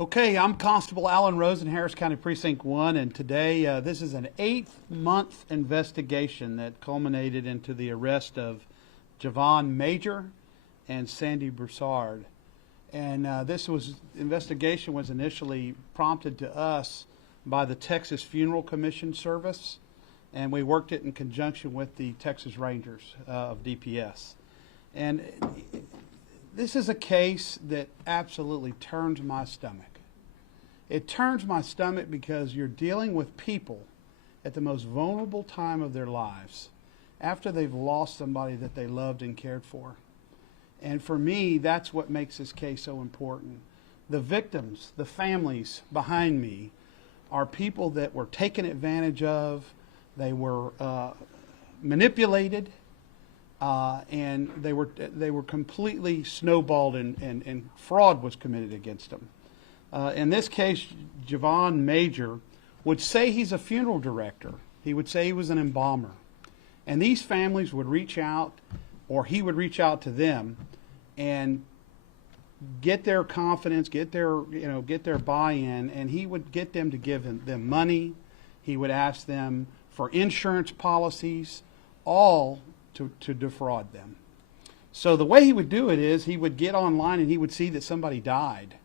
Okay, I'm Constable Alan Rosen, Harris County Precinct 1, and today this is an 8-month investigation that culminated into the arrest of Javon Major and Sandy Broussard. And investigation was initially prompted to us by the Texas Funeral Commission Service, and we worked it in conjunction with the Texas Rangers of DPS. And this is a case that absolutely turns my stomach. It turns my stomach because you're dealing with people at the most vulnerable time of their lives after they've lost somebody that they loved and cared for. And for me, that's what makes this case so important. The victims, the families behind me, are people that were taken advantage of, they were manipulated, and they were completely snowballed, and fraud was committed against them. In this case, Javon Major would say he's a funeral director. He would say he was an embalmer. And these families would reach out, or he would reach out to them and get their confidence, get their buy-in, and he would get them to give them money. He would ask them for insurance policies, all to defraud them. So the way he would do it is he would get online and he would see that somebody died.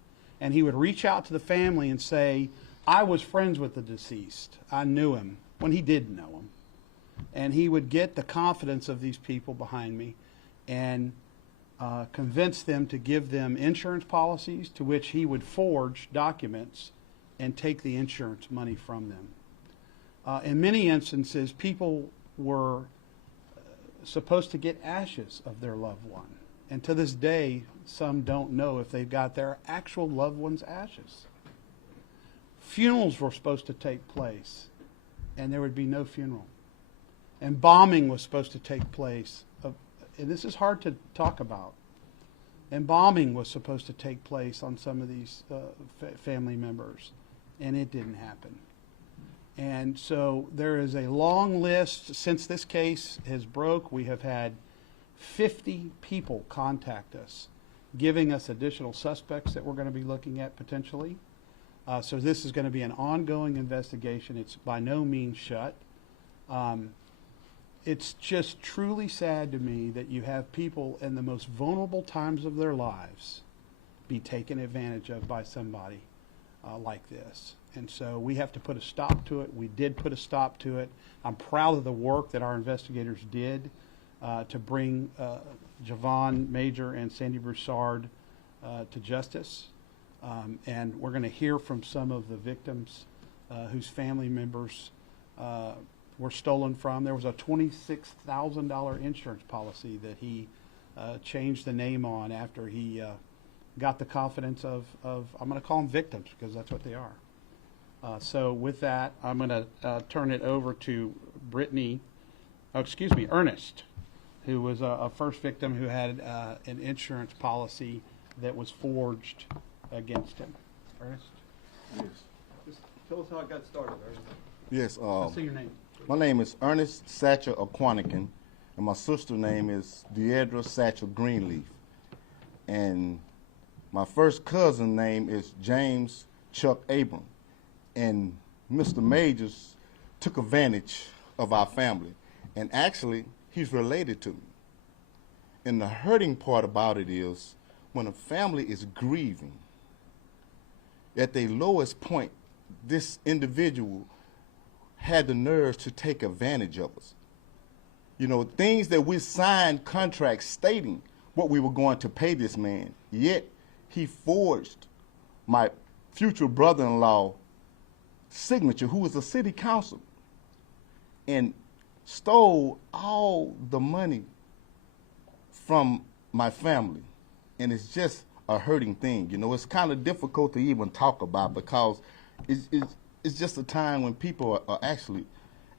And he would reach out to the family and say, I was friends with the deceased. I knew him, when he didn't know him. And he would get the confidence of these people behind me and convince them to give them insurance policies, to which he would forge documents and take the insurance money from them. In many instances, people were supposed to get ashes of their loved one. And to this day, some don't know if they've got their actual loved one's ashes. Funerals were supposed to take place, and there would be no funeral. Embalming was supposed to take place, and this is hard to talk about. Embalming was supposed to take place on some of these family members, and it didn't happen. And so there is a long list. Since this case has broke, we have had 50 people contact us, giving us additional suspects that we're going to be looking at potentially. So this is going to be an ongoing investigation. It's by no means shut. It's just truly sad to me that you have people in the most vulnerable times of their lives be taken advantage of by somebody like this. And so we have to put a stop to it. We did put a stop to it. I'm proud of the work that our investigators did to bring Javon Major and Sandy Broussard to justice. And we're going to hear from some of the victims whose family members were stolen from. There was a $26,000 insurance policy that he changed the name on after he got the confidence of I'm going to call them victims, because that's what they are. So with that, I'm going to turn it over to Ernest, who was a first victim who had an insurance policy that was forged against him. Ernest? Yes. Just tell us how it got started, Ernest. Yes. Let's see your name. My name is Ernest Satcher Aquanican, and my sister's name is Deidre Satcher Greenleaf. And my first cousin name is James Chuck Abram. And Mr. Majors took advantage of our family. And actually, he's related to me. And the hurting part about it is when a family is grieving, at their lowest point, this individual had the nerves to take advantage of us. You know, things that we signed contracts stating what we were going to pay this man, yet he forged my future brother-in-law signature, who was a city council, and stole all the money from my family. And it's just a hurting thing. You know, it's kind of difficult to even talk about, because it's just a time when people are actually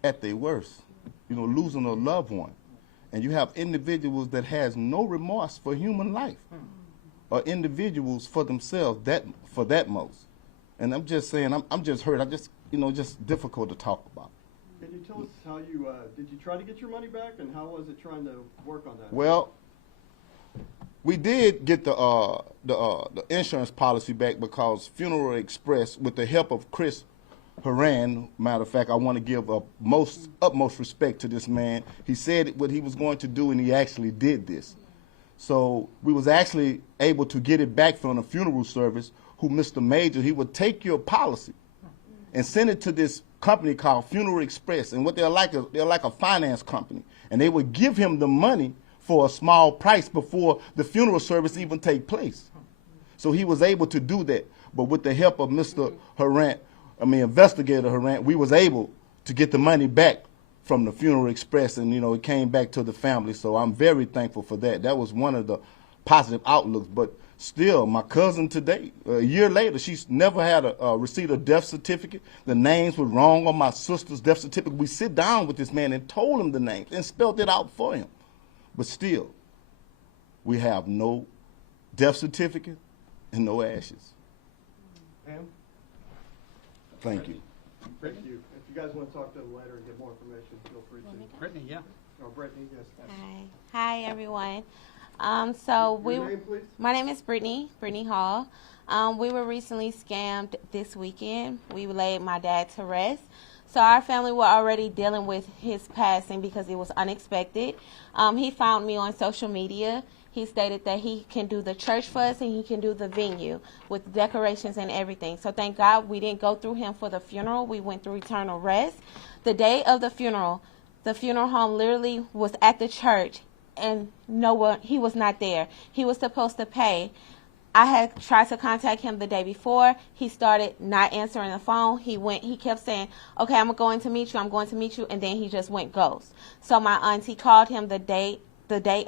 at their worst, you know, losing a loved one. And you have individuals that has no remorse for human life, or individuals for themselves for that most. And I'm just saying, I'm just hurt. I'm just, you know, just difficult to talk about. Can you tell us how did you try to get your money back, and how was it trying to work on that? Well, We did get the insurance policy back because Funeral Express, with the help of Chris Haran, matter of fact, I want to give utmost respect to this man. He said what he was going to do, and he actually did this. So we was actually able to get it back from the funeral service, who Mr. Major, he would take your policy and send it to this company called Funeral Express. And what they're like a finance company. And they would give him the money for a small price before the funeral service even take place. So he was able to do that. But with the help of Mr. Investigator Haran, we was able to get the money back from the Funeral Express, and, it came back to the family. So I'm very thankful for that. That was one of the positive outlooks. But still, my cousin today, a year later, she's never had received a death certificate. The names were wrong on my sister's death certificate. We sit down with this man and told him the names and spelled it out for him. But still, we have no death certificate and no ashes. Pam? Thank you. Thank you. If you guys want to talk to them later and get more information, feel free to. Brittany, yeah. Oh, Brittany, yes. Hi everyone. Your name, please? My name is Brittany Hall. We were recently scammed this weekend. We laid my dad to rest. So our family were already dealing with his passing because it was unexpected. He found me on social media. He stated that he can do the church for us and he can do the venue with decorations and everything. So thank God we didn't go through him for the funeral. We went through eternal rest. The day of the funeral home literally was at the church, and he was not there. He was supposed to pay. I had tried to contact him the day before. He started not answering the phone. He kept saying, okay, I'm going to meet you, and then he just went ghost. So my auntie called him the day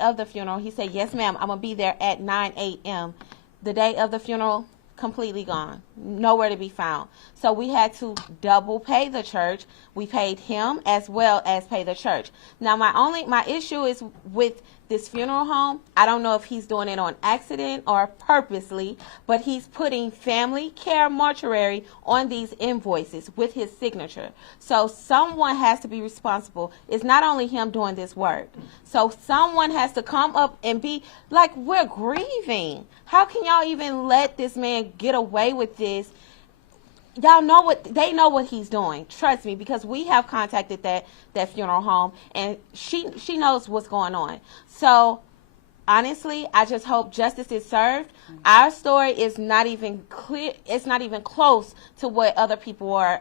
of the funeral. He said, yes, ma'am, I'm going to be there at 9 a.m. The day of the funeral, completely gone, nowhere to be found. So we had to double pay the church. We paid him as well as pay the church. Now my issue is with this funeral home. I don't know if he's doing it on accident or purposely, but he's putting Family Care Mortuary on these invoices with his signature. So someone has to be responsible. It's not only him doing this work. So someone has to come up and be like, we're grieving. How can y'all even let this man get away with this? Y'all know they know what he's doing. Trust me, because we have contacted that funeral home, and she knows what's going on. So honestly, I just hope justice is served. Our story is not even clear. It's not even close to what other people are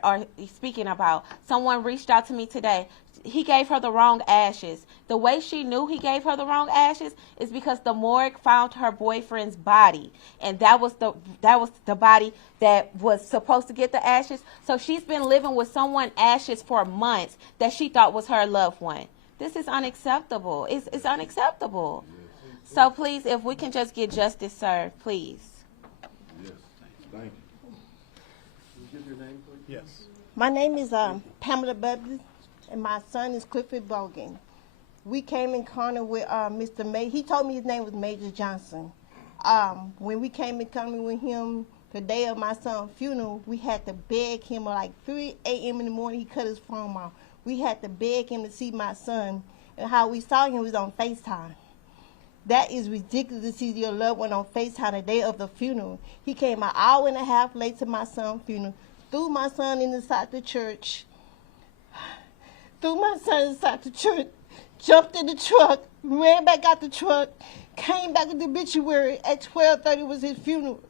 speaking about. Someone reached out to me today. He gave her the wrong ashes. The way she knew he gave her the wrong ashes is because the morgue found her boyfriend's body, and that was the body that was supposed to get the ashes. So she's been living with someone's ashes for months that she thought was her loved one. This is unacceptable. It's unacceptable. So please, if we can just get justice served, please. Yes, thank you. Can you give your name, please? Yes. My name is Pamela Bubbs, and my son is Clifford Bogan. We came in contact with Mr. May. He told me his name was Major Johnson. When we came in contact with him the day of my son's funeral, we had to beg him at like 3 a.m. in the morning. He cut his phone off. We had to beg him to see my son, and how we saw him was on FaceTime. That is ridiculous to see your loved one on FaceTime the day of the funeral. He came an hour and a half late to my son's funeral, threw my son inside the church, jumped in the truck, ran back out the truck, came back with the obituary. At 12:30 was his funeral.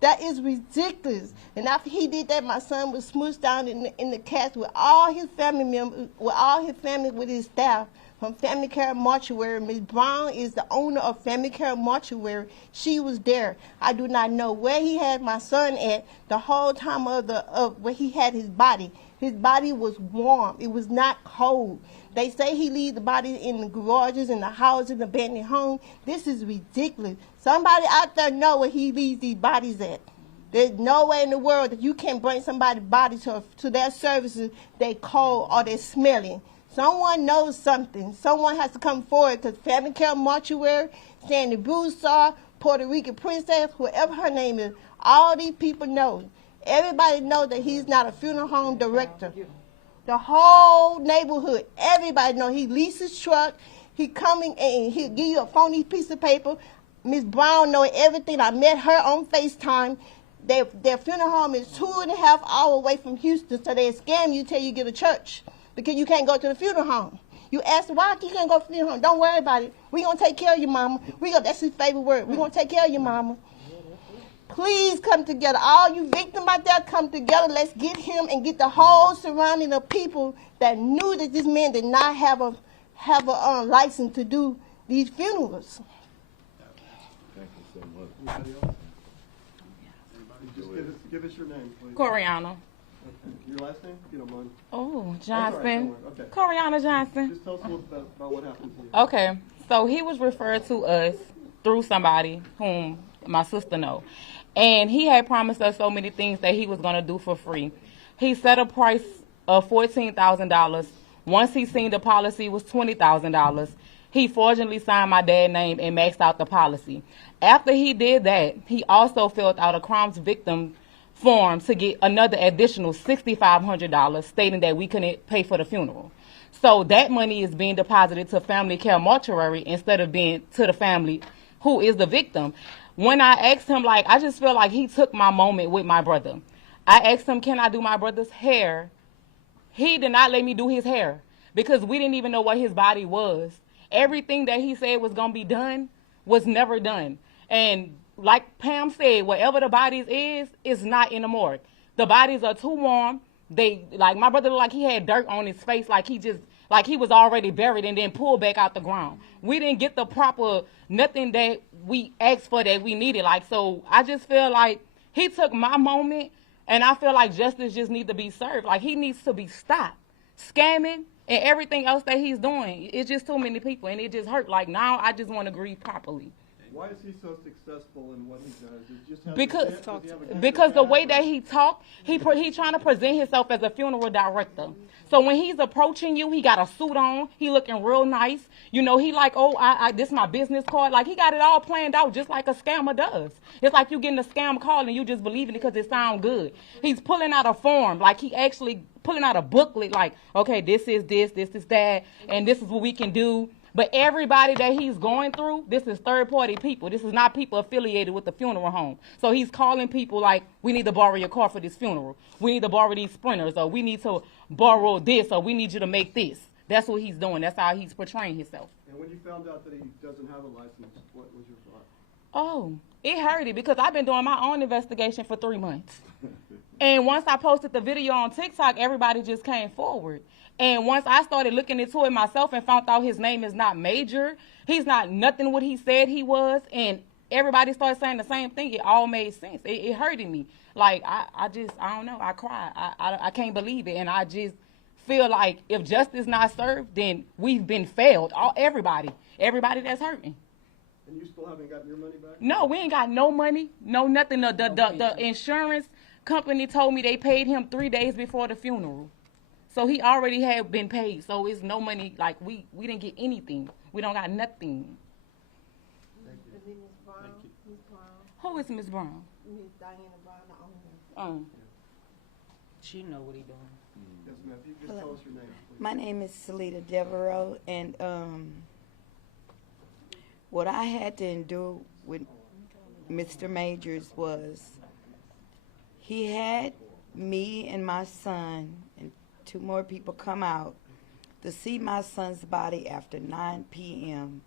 That is ridiculous. And after he did that, my son was smooshed down in the casket with all his family members, with his staff from Family Care Mortuary. Ms. Brown is the owner of Family Care Mortuary. She was there. I do not know where he had my son at the whole time of where he had his body. His body was warm. It was not cold. They say he leaves the body in the garages, in the houses, in the abandoned home. This is ridiculous. Somebody out there know where he leaves these bodies at. There's no way in the world that you can bring somebody's body to their services. They cold or they smelling. Someone knows something. Someone has to come forward, because Family Care Mortuary, Sandy Broussard, Puerto Rican Princess, whoever her name is, all these people know. Everybody knows that he's not a funeral home director. The whole neighborhood, everybody knows he leases truck. He coming and he'll give you a phony piece of paper. Miss Brown know everything. I met her on FaceTime. Their funeral home is 2.5 hours away from Houston, so they scam you till you get a church because you can't go to the funeral home. You ask why you can't go to the funeral home. Don't worry about it. We're going to take care of your mama. That's his favorite word. We're going to take care of your mama. Please come together. All you victims out there, come together. Let's get him and get the whole surrounding of people that knew that this man did not have a license to do these funerals. Thank you so much. Anybody else? Just give us your name, please. Coriana. Okay. Your last name, if you don't mind. Oh, That's all right, Johnson. don't worry. Okay. Coriana Johnson. Just tell us a little bit about what happened to you. Okay, so he was referred to us through somebody whom my sister know. And he had promised us so many things that he was going to do for free. He set a price of $14,000. Once he seen the policy was $20,000. He fraudulently signed my dad's name and maxed out the policy. After he did that, he also filled out a crimes victim form to get another additional $6,500, stating that we couldn't pay for the funeral. So that money is being deposited to Family Care Mortuary instead of being to the family who is the victim. When I asked him, I just feel like he took my moment with my brother. I asked him, can I do my brother's hair? He did not let me do his hair because we didn't even know what his body was. Everything that he said was going to be done was never done. And like Pam said, wherever the bodies is not in the morgue. The bodies are too warm. My brother looked like he had dirt on his face, like he was already buried and then pulled back out the ground. We didn't get the proper, nothing that we asked for that we needed. So I just feel like he took my moment, and I feel like justice just needs to be served. He needs to be stopped. Scamming and everything else that he's doing, it's just too many people, and it just hurt. Now I just want to grieve properly. Why is he so successful in what he does? It just has Because the way that he talk, he trying to present himself as a funeral director. So when he's approaching you, he got a suit on, he looking real nice. He like, oh, this is my business card. He got it all planned out just like a scammer does. It's like you getting a scam call and you just believing it because it sounds good. He's pulling out a form, he actually pulling out a booklet, okay, this is that, and this is what we can do. But everybody that he's going through, this is third-party people. This is not people affiliated with the funeral home. So he's calling people we need to borrow your car for this funeral. We need to borrow these sprinters, or we need to borrow this, or we need you to make this. That's what he's doing. That's how he's portraying himself. And when you found out that he doesn't have a license, what was your thought? Oh, it hurted because I've been doing my own investigation for 3 months. And once I posted the video on TikTok, everybody just came forward. And once I started looking into it myself and found out his name is not Major, he's not nothing what he said he was, and everybody started saying the same thing, it all made sense. It hurted me. I don't know, I cried. I can't believe it, and I just feel like if justice not served, then we've been failed. Everybody that's hurting. And you still haven't gotten your money back? No, we ain't got no money, no nothing. The insurance company told me they paid him 3 days before the funeral. So he already had been paid. So it's no money. We didn't get anything. We don't got nothing. Thank you. Miss Brown, Miss Brown, Who is Miss Brown? Miss Diana Brown, the owner. She know what he doing. Yes, ma'am. If you could just tell us your name, please. My name is Salita Devereaux, and what I had to endure with Mr. Majors was he had me and my son and 2 more people come out to see my son's body after 9 p.m.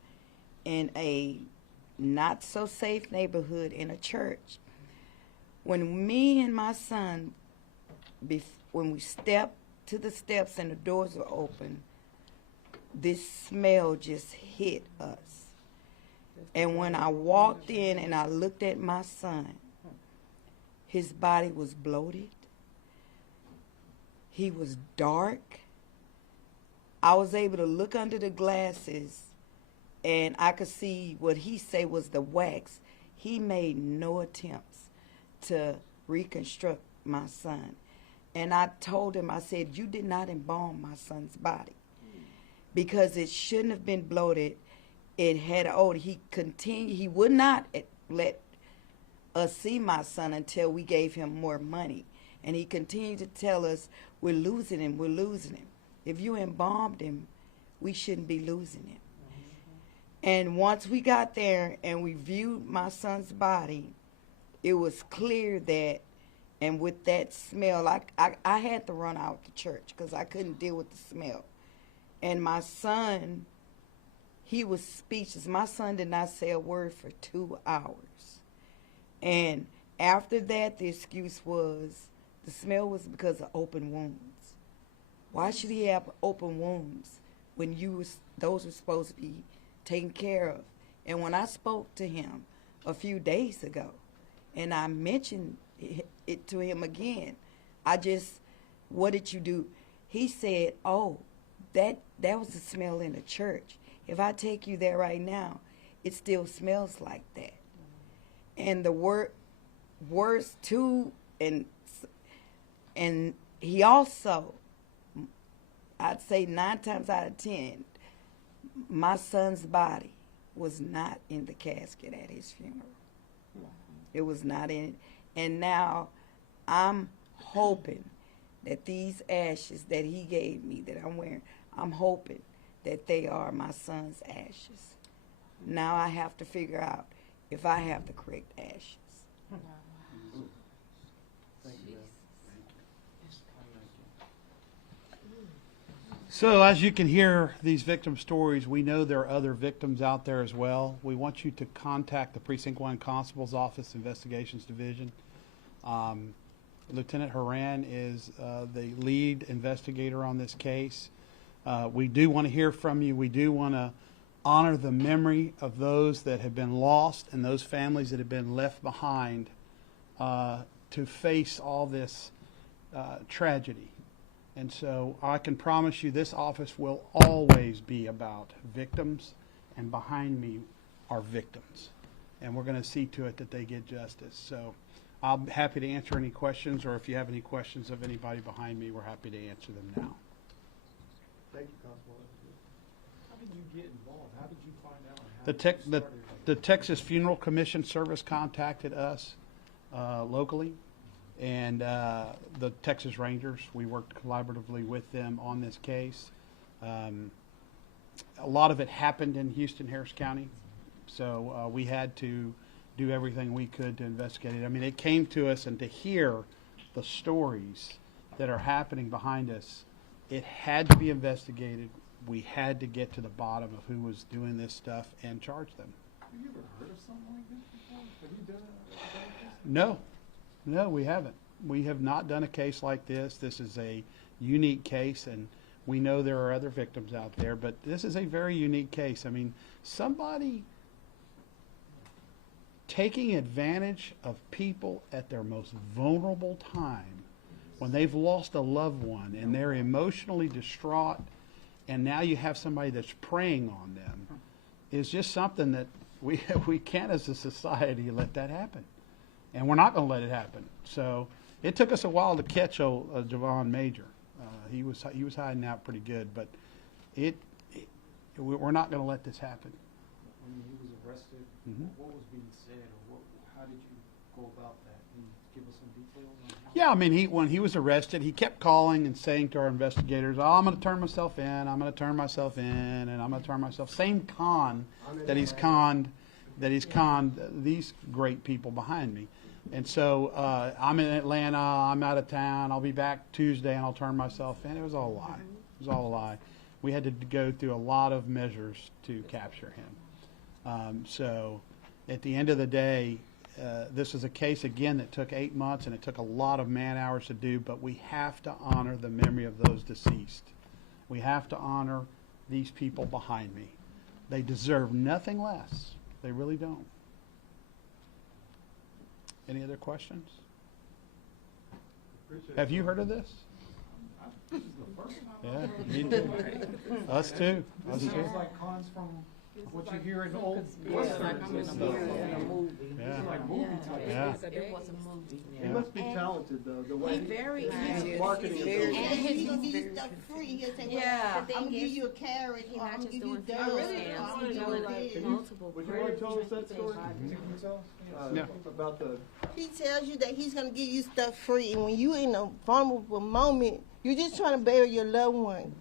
in a not-so-safe neighborhood in a church. When me and my son, when we stepped to the steps and the doors were open, this smell just hit us. And when I walked in and I looked at my son, his body was bloated. He was dark. I was able to look under the glasses and I could see what he said was the wax. He made no attempts to reconstruct my son. And I told him, I said, you did not embalm my son's body because it shouldn't have been bloated. It had odor. He would not let us see my son until we gave him more money. And he continued to tell us, we're losing him, we're losing him. If you embalmed him, we shouldn't be losing him. And once we got there and we viewed my son's body, it was clear that, and with that smell, I had to run out the church because I couldn't deal with the smell. And my son, he was speechless. My son did not say a word for 2 hours. And after that, the excuse was the smell was because of open wounds. Why should he have open wounds when those were supposed to be taken care of? And when I spoke to him a few days ago, and I mentioned it to him again, what did you do? He said, oh, that was the smell in the church. If I take you there right now, it still smells like that. And the worst too, and he also, I'd say 9 times out of 10, my son's body was not in the casket at his funeral. It was not in. And now I'm hoping that these ashes that he gave me that I'm wearing, I'm hoping that they are my son's ashes. Now I have to figure out if I have the correct ashes. So as you can hear these victim stories, we know there are other victims out there as well. We want you to contact the Precinct 1 Constable's Office Investigations Division. Lieutenant Haran is the lead investigator on this case. We do want to hear from you. We do want to honor the memory of those that have been lost and those families that have been left behind to face all this tragedy. And so I can promise you this office will always be about victims, and behind me are victims. And we're going to see to it that they get justice. So I'm happy to answer any questions, or if you have any questions of anybody behind me, we're happy to answer them now. Thank you, Constable. How did you get involved? How did you find out? The Texas Funeral Commission Service contacted us locally, and the Texas Rangers, we worked collaboratively with them on this case. A lot of it happened in Houston, Harris County, so we had to do everything we could to investigate it. I mean, it came to us, and to hear the stories that are happening behind us, it had to be investigated. We had to get to the bottom of who was doing this stuff and charge them. Have you ever heard of something like this before? Have you done this? No, we haven't. We have not done a case like this. This is a unique case, and we know there are other victims out there, but this is a very unique case. I mean, somebody taking advantage of people at their most vulnerable time when they've lost a loved one and they're emotionally distraught, and now you have somebody that's preying on them, is just something that we can't as a society let that happen. And we're not going to let it happen. So it took us a while to catch Javon Major. He was hiding out pretty good, but we're not going to let this happen. When he was arrested, what was being said, or how did you go about that? Can you give us some details on how? Yeah, I mean, when he was arrested, he kept calling and saying to our investigators, "Oh, I'm going to turn myself in. I'm going to turn myself in, and I'm going to turn myself." Same con that he's conned these great people behind me. And so I'm in Atlanta, I'm out of town, I'll be back Tuesday and I'll turn myself in. It was all a lie. It was all a lie. We had to go through a lot of measures to capture him. So at the end of the day, this is a case, again, that took 8 months, and it took a lot of man hours to do, but we have to honor the memory of those deceased. We have to honor these people behind me. They deserve nothing less. They really don't. Any other questions? Have you heard of this? This is the first time. Yeah, me too. Us too. Us It too. sounds like cons from what you hear in old westerns and stuff. Yeah. It's like movie type. Yeah. It was a movie. He must be talented, though, the way Very marketing And is. he's gonna give you stuff free. He'll say, well, Yeah. I'm gonna give you a carrot, or I'm gonna give you donuts, or I'm gonna give you this. multiple. Would you want to tell us that story? Can you tell us? Yeah. About the, He tells you that he's gonna give you stuff free, and when you're in a vulnerable moment, you're just trying to bury your loved one.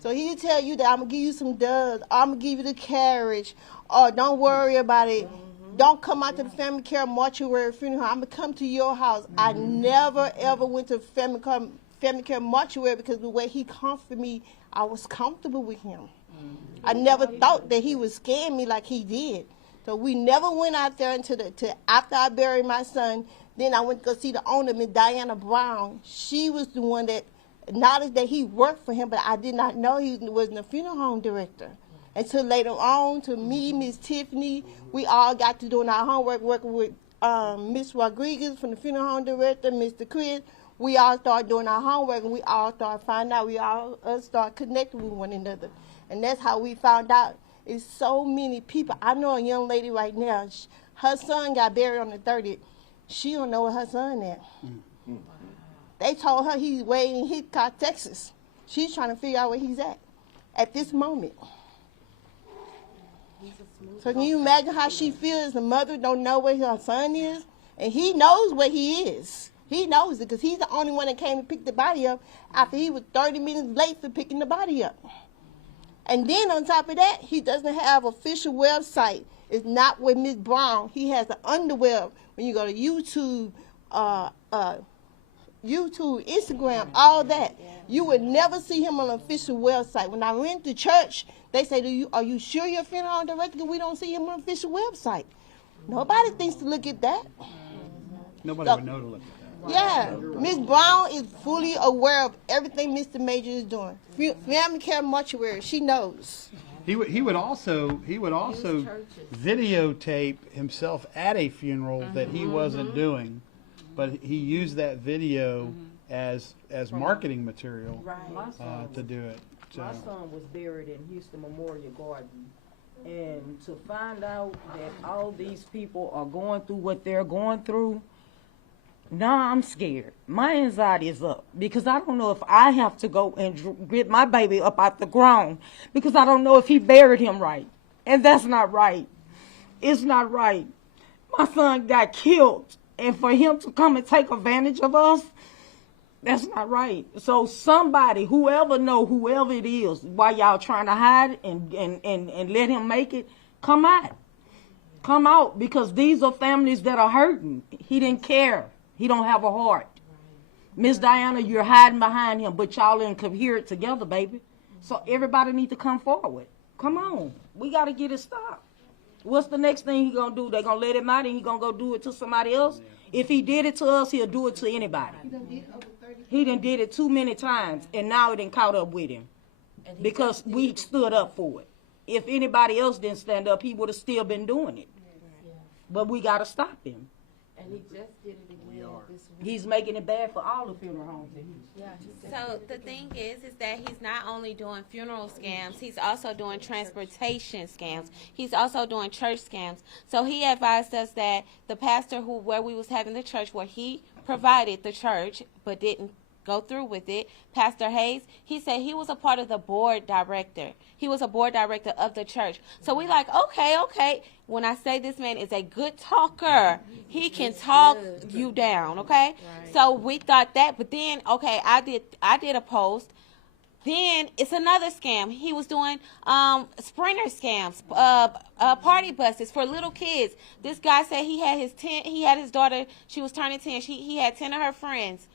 So he'll tell you that I'm going to give you some doves, I'm going to give you the carriage, or don't worry about it. Don't come out to the family care mortuary funeral. I'm going to come to your house. I never, ever went to family care mortuary because the way he comforted me, I was comfortable with him. I never thought that he would scare me like he did. So we never went out there until after I buried my son. Then I went to go see the owner, Miss Diana Brown. She was the one that acknowledged that he worked for him, but I did not know he wasn't a funeral home director. Until later on, to me, Miss Tiffany, we all got to doing our homework, working with Miss Rodriguez from the funeral home director, Mr. Chris. We all started doing our homework, and we all started finding out. We all started connecting with one another. And that's how we found out. It's so many people. I know a young lady right now, her son got buried on the 30th. She don't know where her son at. They told her he's way in Hitchcock, Texas. She's trying to figure out where he's at this moment. So can you imagine how she feels? The mother don't know where her son is, and he knows where he is. He knows it because he's the only one that came and picked the body up after he was 30 minutes late for picking the body up. And then on top of that, he doesn't have an official website. It's not with Miss Brown. He has an underweb. When you go to YouTube, Instagram, all that, you would never see him on an official website. When I went to church, they say, are you sure you're a funeral home director? We don't see him on an official website. Nobody thinks to look at that. Nobody would know to look at that. Yeah, Miss Brown is fully aware of everything Mr. Major is doing. Family care mortuary, she knows. He would also videotape himself at a funeral that he wasn't doing, but he used that video as marketing material to do it. So. My son was buried in Houston Memorial Garden, and to find out that all these people are going through what they're going through, now I'm scared. My anxiety is up because I don't know if I have to go and get my baby up out the ground because I don't know if he buried him right. And that's not right. It's not right. My son got killed, and for him to come and take advantage of us, that's not right. So somebody, whoever it is, while y'all trying to hide and let him make it, come out. Come out, because these are families that are hurting. He didn't care. He don't have a heart. Miss Diana, you're hiding behind him, but y'all in coherent together, baby. So everybody need to come forward. Come on. We got to get it stopped. What's the next thing he going to do? They going to let him out and he going to go do it to somebody else? If he did it to us, he'll do it to anybody. He done did it too many times, and now it done caught up with him because we stood up for it. If anybody else didn't stand up, he would have still been doing it. But we got to stop him. And he just did it again this week. He's making it bad for all the funeral homes. So the thing is that he's not only doing funeral scams, he's also doing transportation scams. He's also doing church scams. So he advised us that the pastor where we was having the church, where he provided the church but didn't go through with it, Pastor Hayes, he said he was a part of the board director. He was a board director of the church. So we like, okay. When I say this man is a good talker, he can talk you down, okay? Right. So we thought that, but then, okay, I did a post. Then it's another scam. He was doing sprinter scams, party buses for little kids. This guy said he had his daughter, she was turning 10. He had 10 of her friends.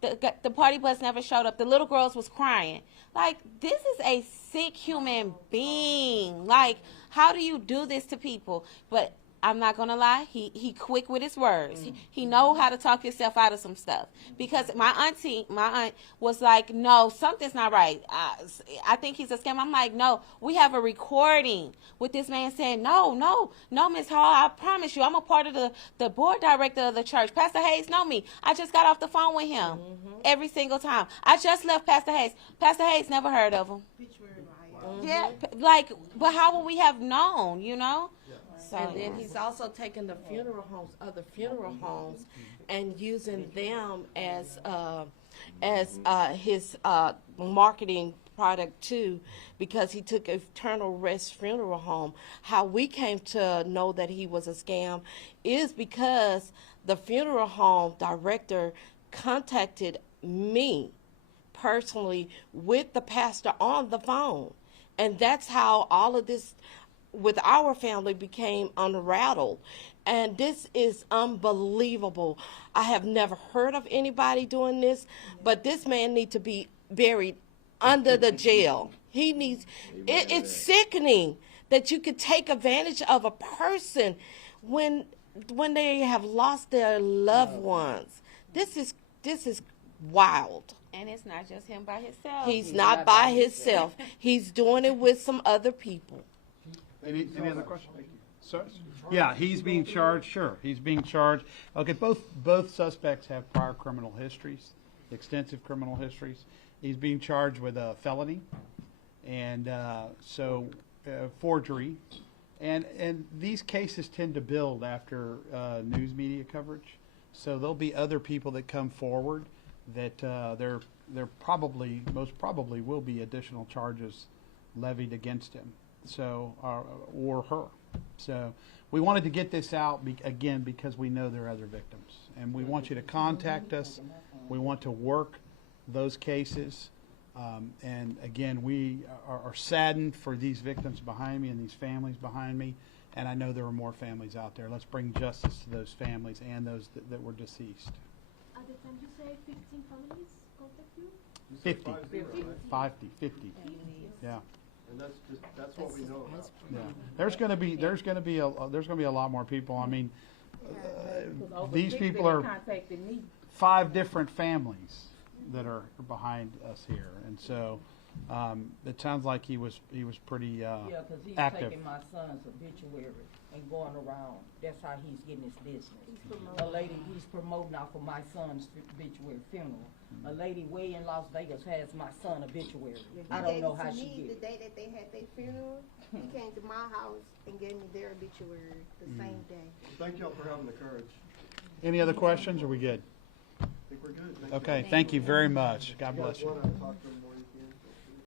The party bus never showed up. The little girls was crying. Like, this is a sick human being. Like, how do you do this to people? But I'm not going to lie. He quick with his words. He know how to talk yourself out of some stuff. Because my aunt was like, no, something's not right. I think he's a scam. I'm like, no, we have a recording with this man saying, no, Miss Hall, I promise you, I'm a part of the board director of the church. Pastor Hayes know me. I just got off the phone with him every single time. I just left Pastor Hayes. Pastor Hayes never heard of him. Yeah, like, but how would we have known, you know? So, and then he's also taking the other funeral homes, and using them as his marketing product too, because he took Eternal Rest Funeral Home. How we came to know that he was a scam is because the funeral home director contacted me personally with the pastor on the phone. And that's how all of this with our family became unrattled. And this is unbelievable. I have never heard of anybody doing this, but this man needs to be buried under the jail. He needs, it's sickening that you could take advantage of a person when they have lost their loved ones. This is wild. And it's not just him by himself. He's not by himself. He's doing it with some other people. Any other questions? Sir? Yeah, he's being charged. Sure, he's being charged. Okay, both suspects have prior criminal histories, extensive criminal histories. He's being charged with a felony, and forgery, and these cases tend to build after news media coverage. So there'll be other people that come forward that there most probably will be additional charges levied against him, so or her. So we wanted to get this out again because we know there are other victims, and we want you to contact us. We want to work those cases, and again, we are saddened for these victims behind me and these families behind me, and I know there are more families out there. Let's bring justice to those families and those that were deceased. At the time you say 15 families contact you? 50. Yeah. And that's what we know about. Yeah. There's going to be a lot more people. I mean, these people are contacting me. 5 different families that are behind us here, and so it sounds like he was pretty because he's active. taking my son's obituary and going around. That's how he's getting his business. He's promoting out for my son's obituary funeral. A lady way in Las Vegas has my son obituary. I don't know how she did The it. day that they had their funeral, he came to my house and gave me their obituary the same day. Thank y'all for having the courage. Any other questions? Are we good? I think we're good. Thank you. Okay. Thank you very much. God You guys bless you. wanna talk to them more?